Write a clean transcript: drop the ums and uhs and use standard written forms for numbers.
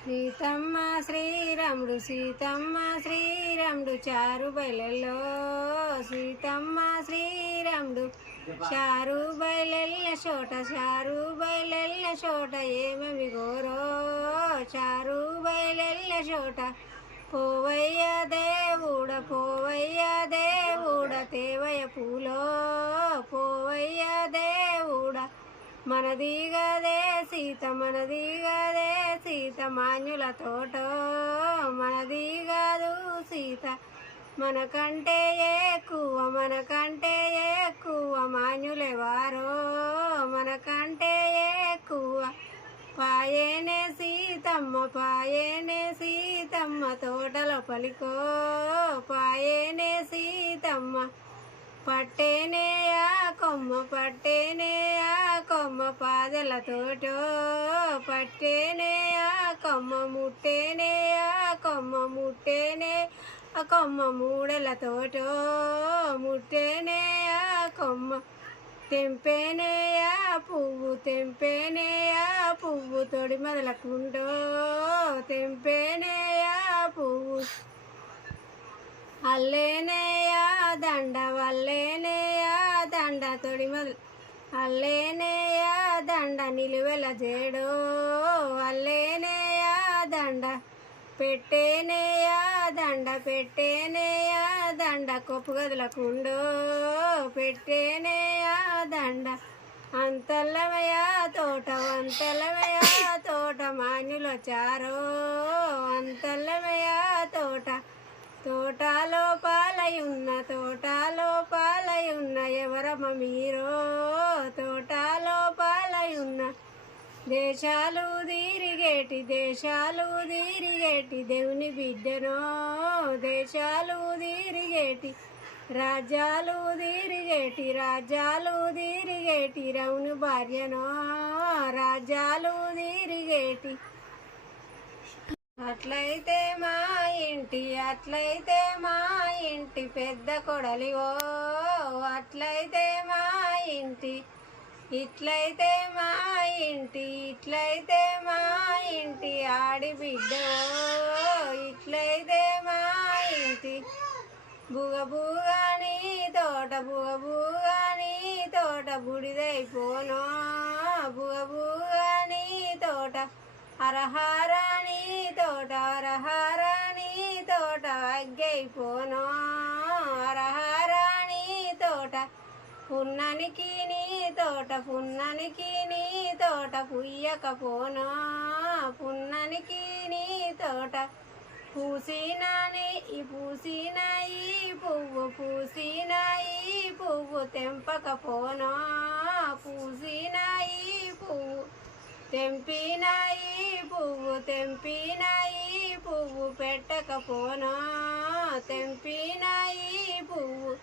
సీతమ్మ శ్రీరాముడు సీతమ్మ శ్రీరాముడు చారు బయలల్లో సీతమ్మ శ్రీరాముడు చారు బయలెల్ల చోట ఏమేమి గోరో చారు బయలెల్ల చోట పోవయ్య దేవుడ తేవయ్య పూలో పోవయ్య దేవుడ మనదిగదే సీత మాన్యుల తోట మనదిగదు సీత మనకంటే ఎక్కువ మాన్యులెవారో మనకంటే ఎక్కువ పాయేనే సీతమ్మ తోటలో పలికో పాయేనే సీతమ్మ పట్టేనే ఆ కొమ్మ పాదల తోటో పట్టేనే ఆ కొమ్మ ముట్టేనే ఆ కొమ్మ మూడల తోటో ముట్టేనే ఆ కొమ్మ తెంపేనే ఆ పువ్వు తొడి మొదలకుండో తెంపేనే ఆ పువ్వు అల్లేనేయా దండ వల్లేనేయా దండ తొడి మొదలు అల్లేనేయా దండ నిలువెల జేడో అల్లేనేయా దండ పెట్టేనేయా దండ కొప్పు గదులకుండో పెట్టేనేయా దండ అంతల్లమయా తోట మాన్యుల చారో అంతల్లమయా తోటలో పాలయున్న ఎవరమ్మ మీరో తోటలో పాలయున్న దేశాలు తిరిగేటి దేవుని బిడ్డనో దేశాలు తిరిగేటి రాజ్యాలు తిరిగేటి రౌను భార్యనో రాజ్యాలు తిరిగేటి అట్లయితే మా ఇంటి పెద్ద కొడలివో అట్లయితే మా ఇంటి ఇట్లయితే మా ఇంటి ఆడిబిడ్డో ఇట్లయితే మా ఇంటి బుగబుగాని తోట బుడిదైపోనో బుగబుగాని తోట అరహారాని తోట అగ్గైపోనో అరహారాని తోట పున్నానికి నీ తోట పుయ్యకపోనో పున్నానికి నీ తోట పూసిన ఈ పువ్వు తెంపకపోనో పూసిన ఈ పువ్వు తెంపిన ఈ పువ్వు పెట్టకపోనో తెంపిన ఈ పువ్వు